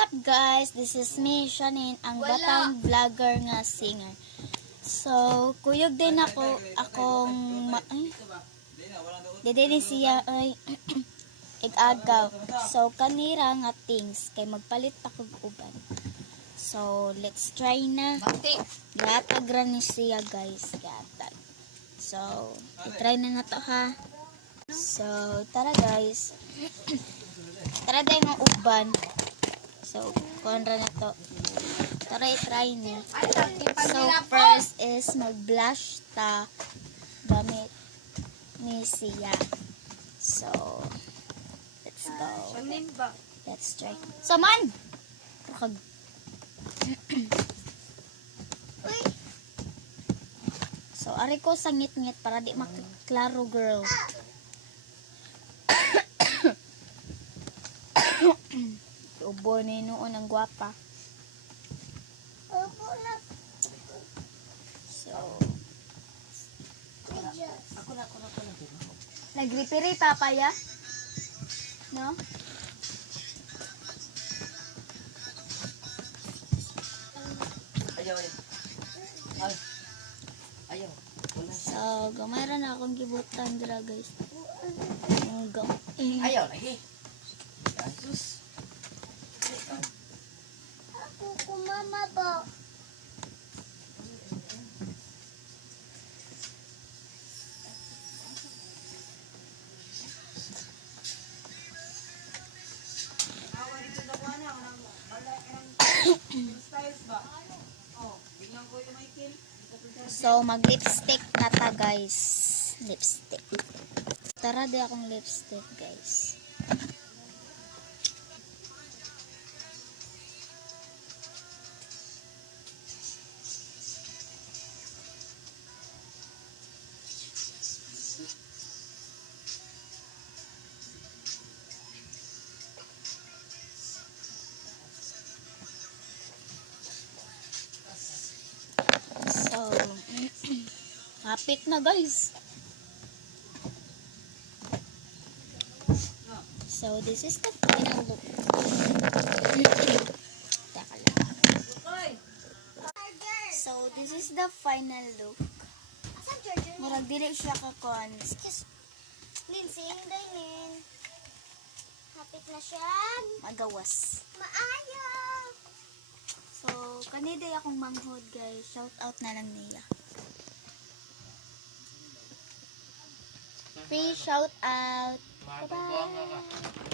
What's up guys? This is me, Shanine, ang batang vlogger nga singer. So, kuyog din akong dede siya ay igagaw. So, kanira nga things kay magpalit pa kog uban. So, let's try na. Gatag ra ni siya guys, gatag. So, i-try na to ha. So, tara guys. Tara tayo ng uban. So, konra na to. Tara i-try na. So, first is mag-blush ta gamit ni siya. So, let's go. Let's try. Saman! So, ari ko sa ngit-ngit para di maklaro girl. Ubo ni noon ang gwapa. So, ako na. Nagripiri papaya? No? Ayaw. So, gamay ra na akong gibutan dira guys. Ayaw lagi. Jesus. Ako kumama po. So, mag-lipstick na ta, guys. Lipstick. Tara, di akong lipstick, guys. So, hapit na guys. So, this is the final look. Teka lang. So, this is the final look. Asan Georgia? Murag dili siya kakon. Lindsay, hinday nin. Hapit na siya. Magawas. Maayo. So, kaniday akong manghod guys. Shout out na lang niya. Free shout out. Bye-bye.